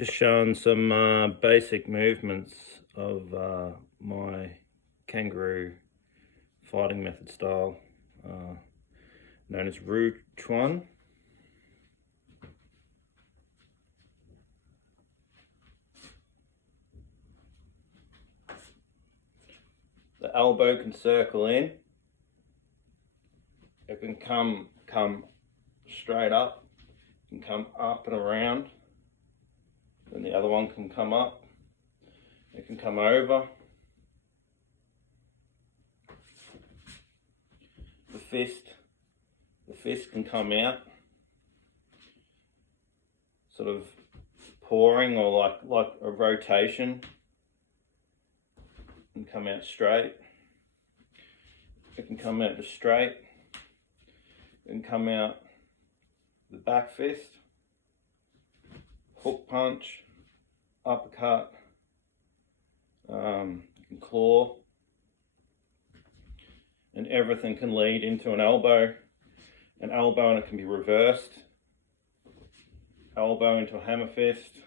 Just showing some basic movements of my kangaroo fighting method style, known as Roo Fist. The elbow can circle in. It can come straight up, it can come up and around. Then the other one can come up, it can come over. The fist can come out, sort of pouring or like a rotation, and come out straight. It can come out just straight, and come out the back fist, hook punch, uppercut, you can claw, and everything can lead into an elbow, and it can be reversed. Elbow into a hammer fist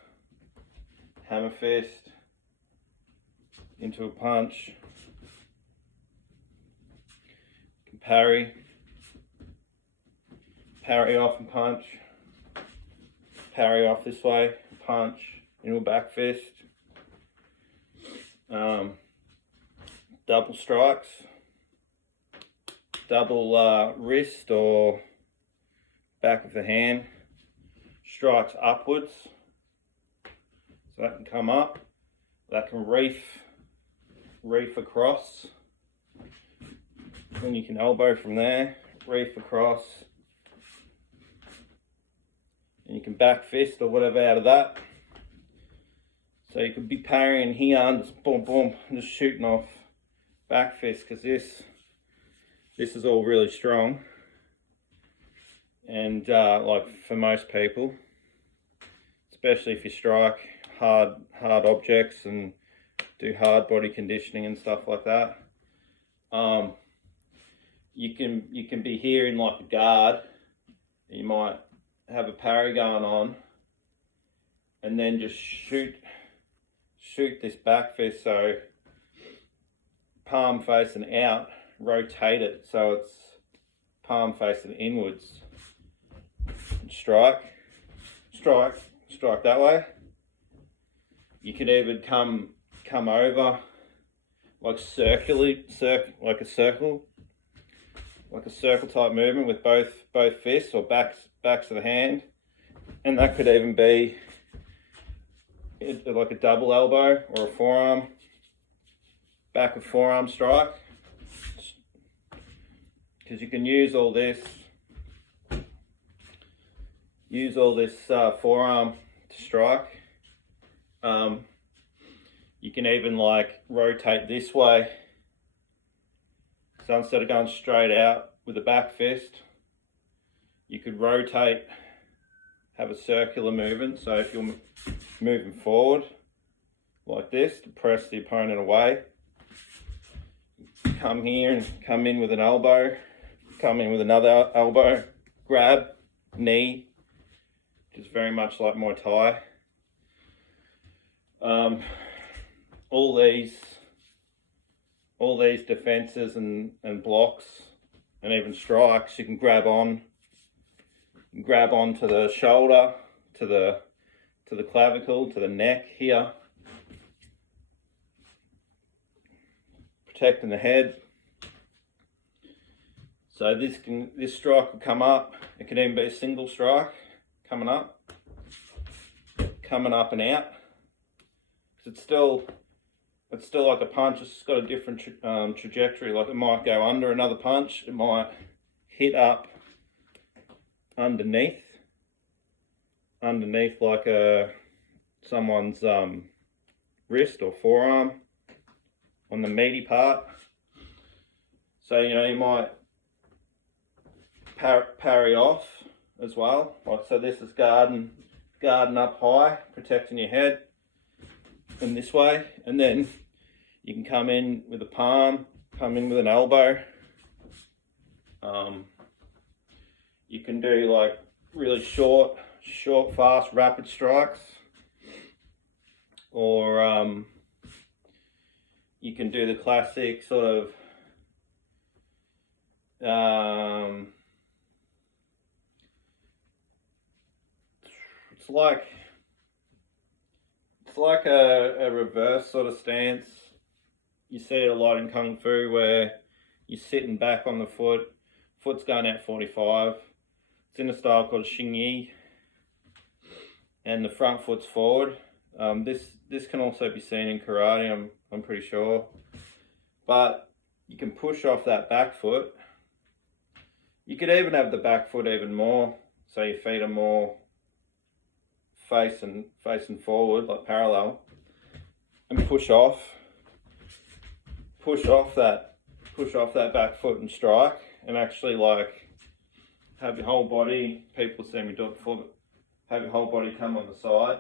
into a punch, you can parry off and punch, parry off this way, punch into a back fist, double strikes, double wrist or back of the hand, strikes upwards, so that can come up, that can reef across, then you can elbow from there, reef across, and you can back fist or whatever out of that. So you could be parrying here and just boom boom, just shooting off back fist, because this is all really strong, and like for most people, especially if you strike hard objects and do hard body conditioning and stuff like that, you can be here in like a guard. You might have a parry going on, and then just shoot this back fist, so palm facing out, rotate it so it's palm facing inwards, strike that way. You could even come over like like a circle type movement with both fists or backs of the hand, and that could even be like a double elbow or a forearm, back of forearm strike, because you can use all this forearm to strike. You can even like rotate this way, so instead of going straight out with a back fist, you could rotate, have a circular movement. So if you're moving forward like this to press the opponent away, come here and come in with an elbow, come in with another elbow, grab, knee, which is very much like Muay Thai. All these defenses and blocks and even strikes, you can grab onto the shoulder, to the clavicle, to the neck here, protecting the head. So this strike will come up. It can even be a single strike, coming up and out. It's still like a punch. It's just got a different trajectory. Like it might go under another punch. It might hit up underneath like someone's wrist or forearm on the meaty part. So you might parry off as well. Like so, this is guarding up high, protecting your head in this way, and then you can come in with a palm, come in with an elbow. You can do like really short, fast, rapid strikes. or you can do the classic sort of it's like a reverse sort of stance. You see it a lot in Kung Fu where you're sitting back on the foot's going out 45. It's in a style called Xing Yi, and the front foot's forward. This can also be seen in karate, I'm pretty sure. But you can push off that back foot. You could even have the back foot even more, so your feet are more facing forward, like parallel, and push off that back foot and strike, and actually like have your whole body. People see me do it before, but have your whole body come on the side.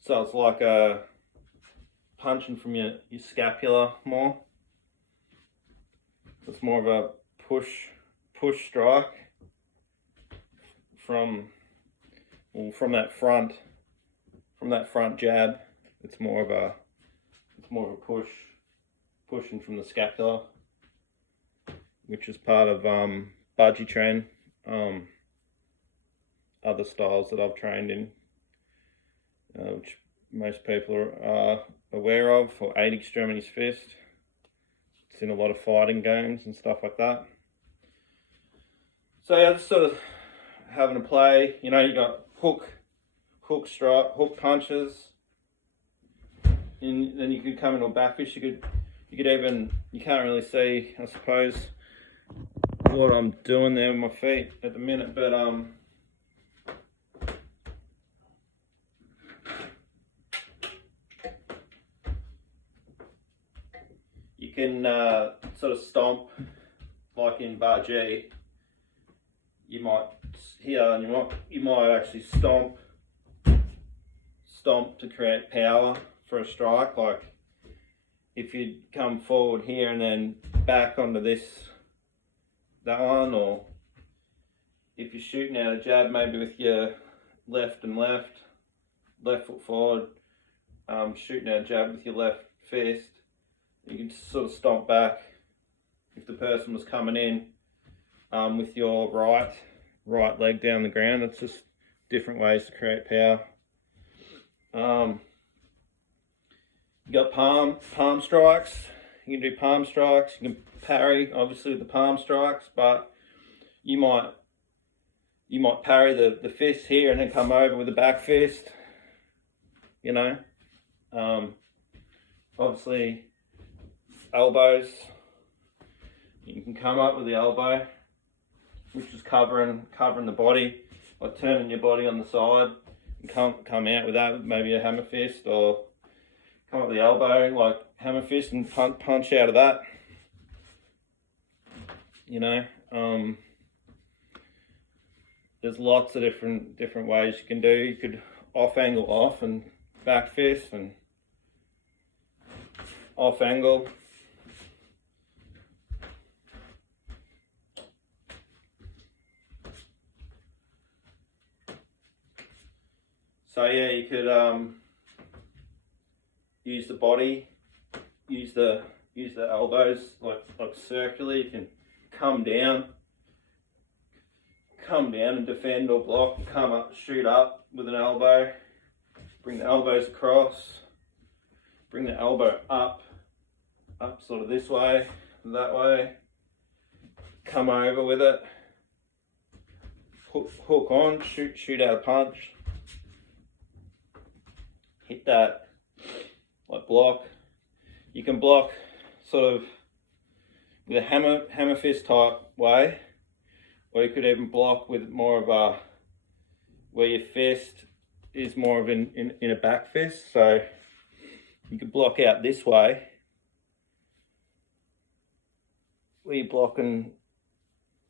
So it's like a punching from your scapula more. It's more of a push strike from that front jab. It's more of a pushing from the scapula, which is part of Baji Tren, other styles that I've trained in, which most people are aware of, or 8 Extremities Fist. It's in a lot of fighting games and stuff like that. So yeah, just sort of having a play. You know, you got hook strike, hook punches, and then you could come into a back fist. You could even, you can't really see, I suppose, what I'm doing there with my feet at the minute, but you can sort of stomp, like in Baji. You might here, and you might actually stomp to create power for a strike. Like if you come forward here and then back onto that one, or if you're shooting out a jab, maybe with your left foot forward, shooting out a jab with your left fist, you can just sort of stomp back. If the person was coming in with your right leg down the ground, it's just different ways to create power. You got palm strikes. You can do palm strikes. You can parry, obviously, with the palm strikes, but you might parry the fist here and then come over with the back fist. You know, obviously, elbows. You can come up with the elbow, which is covering the body, like turning your body on the side, and come out with that, maybe a hammer fist, or come up with the elbow like hammer fist and punch out of that. You know, there's lots of different ways you can do. You could off angle off and back fist, and off angle. So yeah, you could use the body, use the elbows like circular. You can come down and defend or block, and come up, shoot up with an elbow. Bring the elbows across. Bring the elbow up sort of this way, that way. Come over with it. Hook on, shoot out a punch. Hit that, like block. You can block sort of with a hammer fist type way, or you could even block with more of a, where your fist is more of in a back fist. So you could block out this way, where you're blocking,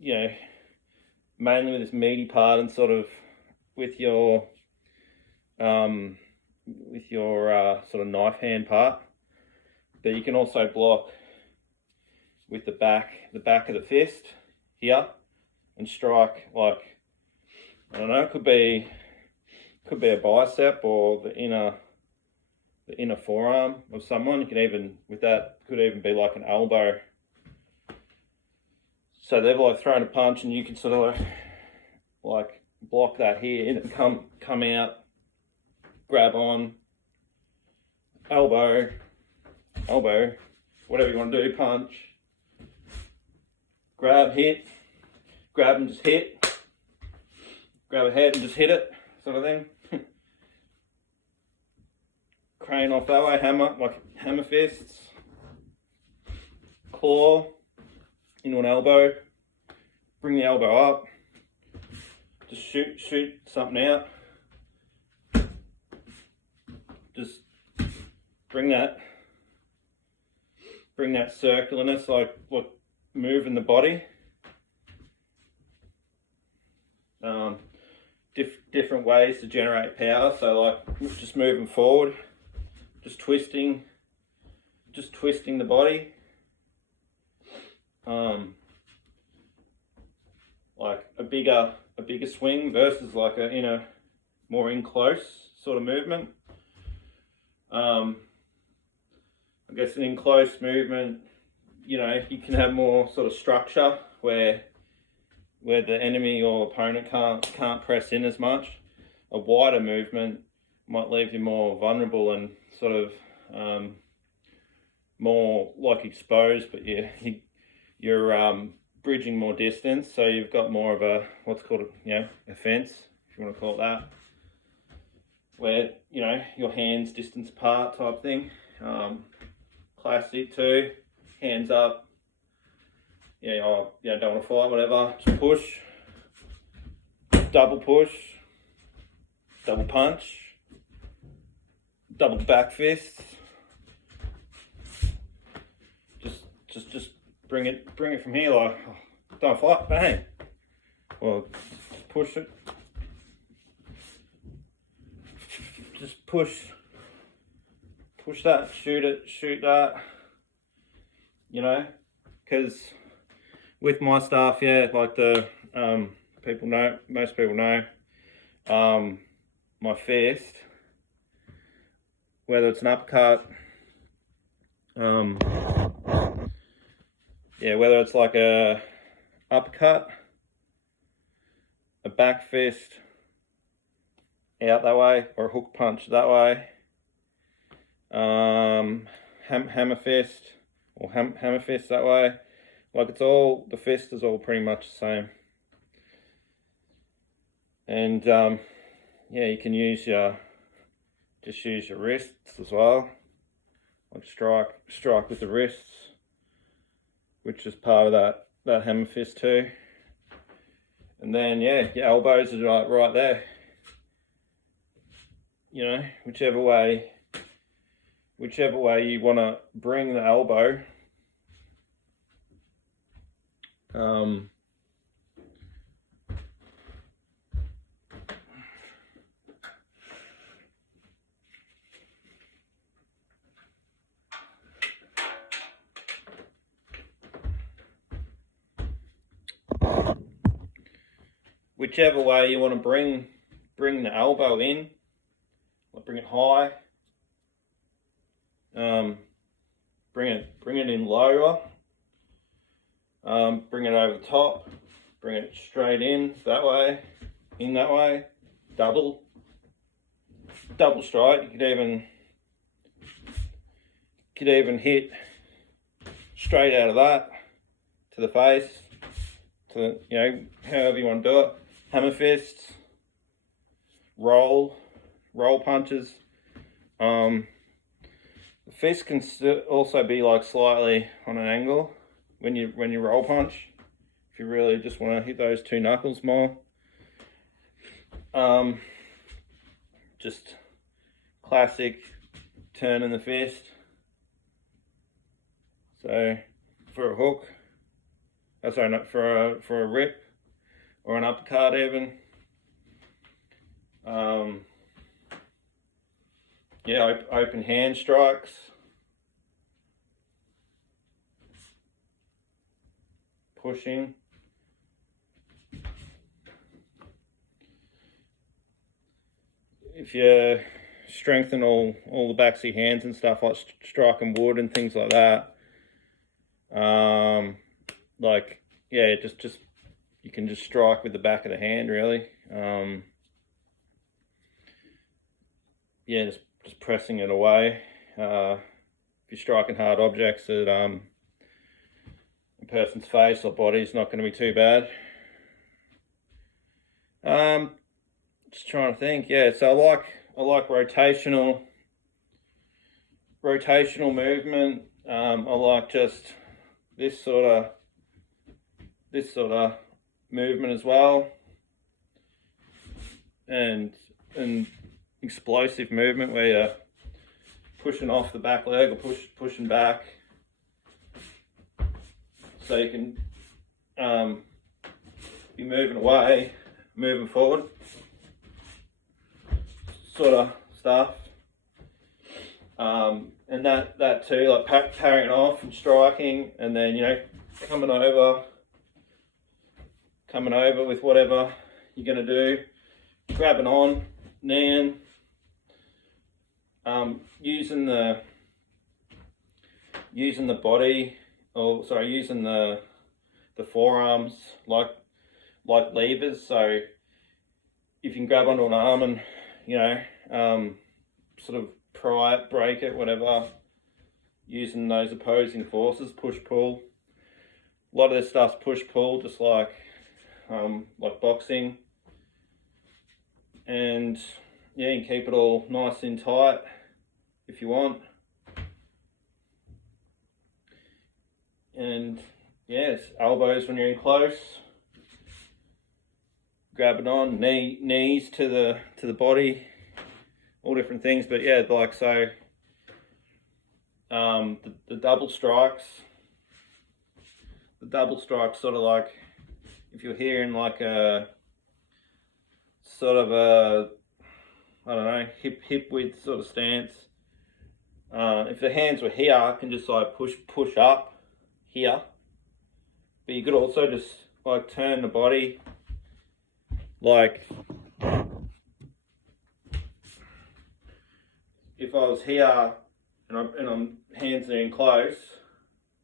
you know, mainly with this meaty part and sort of with your sort of knife hand part. But you can also block with the back of the fist here, and strike like, I don't know, it could be could be a bicep or the inner forearm of someone. You can even, with that, could even be like an elbow. So they've like thrown a punch and you can sort of like block that here and come out, grab on, elbow, whatever you want to do, punch, grab, hit, grab and just hit, grab a head and just hit it, sort of thing. Crane off that way, hammer, like hammer fists, claw into an elbow, bring the elbow up, just shoot something out, just bring that circularness, like what moving the body. Different ways to generate power. So like just moving forward, just twisting the body. Like a bigger swing versus like a more in close sort of movement. I guess an in close movement, you can have more sort of structure where the enemy or opponent can't press in as much. A wider movement might leave you more vulnerable and sort of more like exposed, but you're bridging more distance, so you've got more of a what's called a fence, if you want to call it that, where your hands distance apart type thing. Classic too, hands up. Don't want to fight, whatever. Just push, double punch, double back fist. Just bring it from here, like don't fight, bang. Well, just push it. Just push that, shoot that. Because with my stuff, like the most people know, my fist, whether it's an uppercut, whether it's like a uppercut, a back fist out that way, or a hook punch that way, hammer fist or hammer fist that way. Like the fist is all pretty much the same. And you can use your wrists as well. Like strike with the wrists, which is part of that hammer fist too. And then your elbows are right there. Whichever way you want to bring the elbow. Whichever way you want to bring the elbow in, like bring it high, bring it in lower, bring it over the top, bring it straight in that way, double strike. You could even hit straight out of that to the face, to however you want to do it. Hammer fists, roll punches. The fist can also be like slightly on an angle when you roll punch, if you really just want to hit those two knuckles more. Just classic turn in the fist. So for a hook, for a rip or an uppercut even. Open hand strikes. Pushing. if you strengthen all the backs of your hands and stuff, like striking wood and things like that, like, yeah, just you can just strike with the back of the hand, really. Yeah, just pressing it away. If you're striking hard objects at a person's face or body, it's not going to be too bad. Just trying to think. Yeah, so I like rotational movement. I like just this sort of movement as well, and explosive movement where you're pushing off the back leg or pushing back, so you can be moving away, moving forward, sort of stuff. And that too, like parrying off and striking, and then, you know, coming over with whatever you're going to do, grabbing on, kneeing, using the body, or sorry, using the forearms like levers. So if you can grab onto an arm and, you know, sort of pry it, break it, whatever, using those opposing forces, push pull. A lot of this stuff's push pull, just like boxing. And yeah, you can keep it all nice and tight if you want. And yes, elbows when you're in close, grabbing on, knees to the body, all different things. But yeah, like, so the double strikes sort of like, if you're here in like a sort of a, I don't know, hip width sort of stance, if the hands were here, I can just like push up here, but you could also just like turn the body, like if I was here and I'm hands are in close,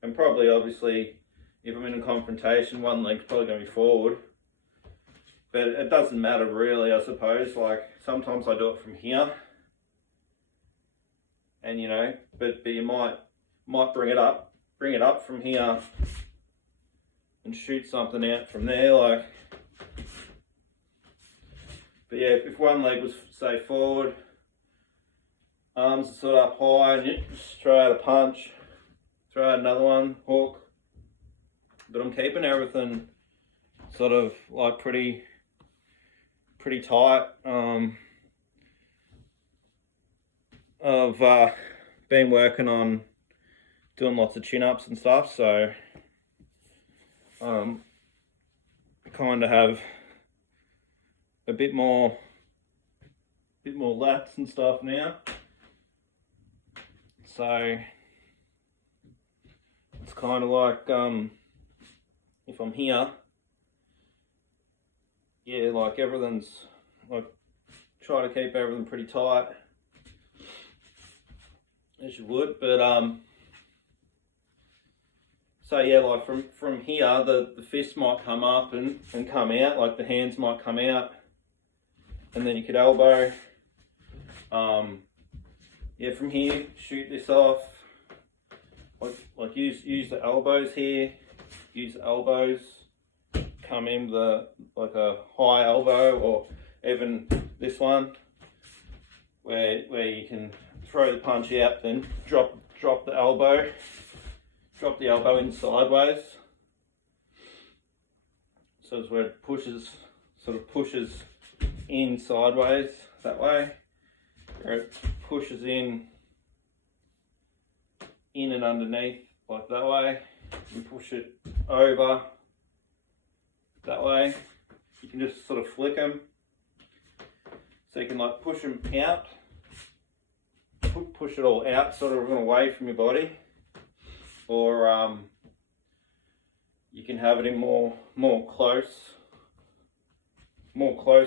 and probably obviously if I'm in a confrontation, one leg's probably going to be forward, but it doesn't matter really, I suppose. Like sometimes I do it from here, and you know, but you might bring it up from here and shoot something out from there, like. But yeah, if one leg was, say, forward, arms are sort of up high, and you just throw out a punch, throw out another one, hook. But I'm keeping everything sort of like pretty tight. I've been working on doing lots of chin-ups and stuff, so kind of have a bit more lats and stuff now. So it's kind of like if I'm here, yeah, like everything's like, try to keep everything pretty tight as you would, but so yeah, like from here, the fist might come up and come out, like the hands might come out, and then you could elbow. Yeah, from here, shoot this off. Like use the elbows here. Use the elbows. Come in with like a high elbow, or even this one, where you can throw the punch out, then drop the elbow. Drop the elbow in sideways. So it's where it sort of pushes in sideways that way. Where it pushes in and underneath like that way. You push it over that way. You can just sort of flick them. So you can like push them out. Push it all out, sort of away from your body. Or you can have it in more close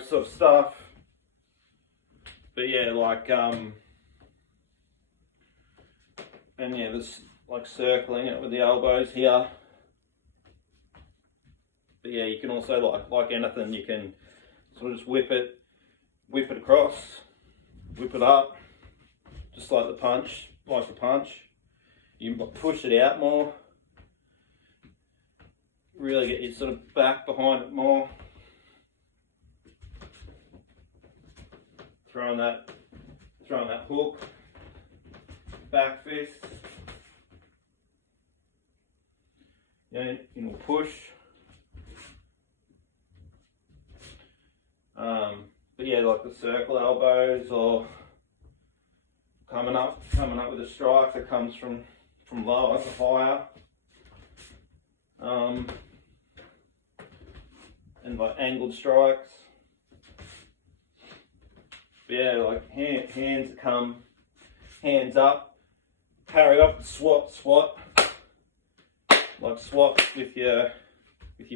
sort of stuff. But yeah, like and yeah, this like circling it with the elbows here. But yeah, you can also like anything, you can sort of just whip it across, whip it up, just like the punch, You can push it out more, really get your sort of back behind it more. Throwing that hook, back fist. Yeah, you know, push. But yeah, like the circle elbows, or coming up with a strike that comes from lower to higher. And like angled strikes. But yeah, like hands come, hands up, parry up, swat, like swat with your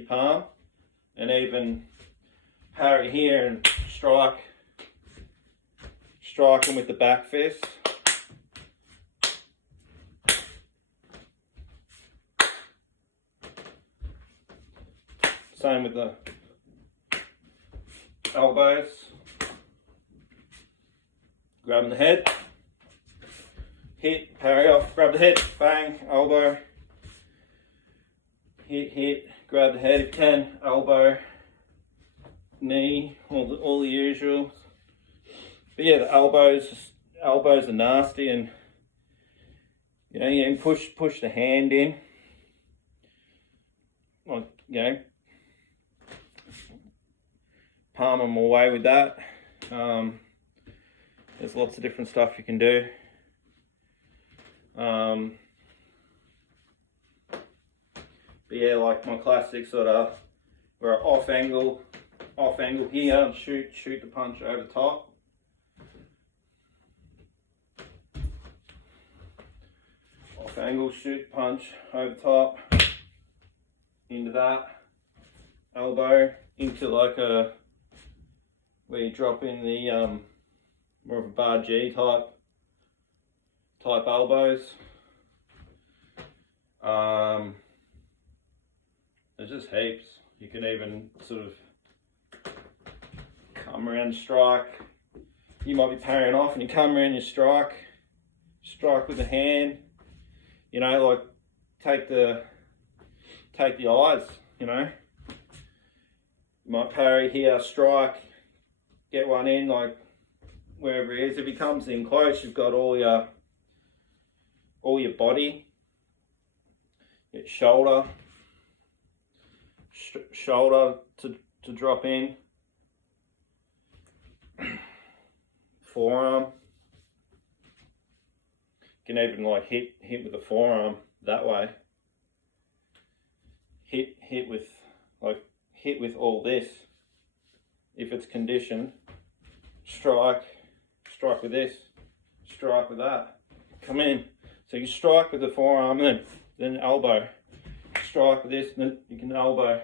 palm, and even parry here and striking with the back fist. Same with the elbows. Grabbing the head, hit, parry off, grab the head, bang, elbow, hit, grab the head if you can, elbow, knee, all the usual. But yeah, the elbows are nasty, and you know, you can push the hand in, like, you know, palm them away with that. There's lots of different stuff you can do. But yeah, like my classic sort of, where off angle here and shoot the punch over the top. Off angle, shoot, punch over the top, into that elbow, into like a, where you drop in the more of a bar G type elbows. There's just heaps. You can even sort of come around, strike. You might be parrying off and you come around, you strike with the hand. You know, like take the eyes. You know, you might parry here, strike, get one in, like wherever he is. If he comes in close, you've got all your body, your shoulder to drop in, forearm. You can even like hit with the forearm that way. Hit with all this. If it's conditioned, strike with this, strike with that. Come in. So you strike with the forearm, then elbow. Strike with this, then you can elbow.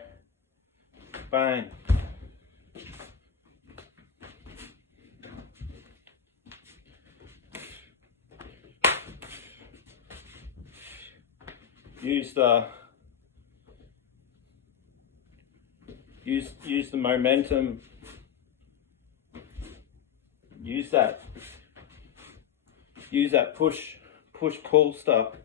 Bang. Use the momentum. Use that push pull stuff.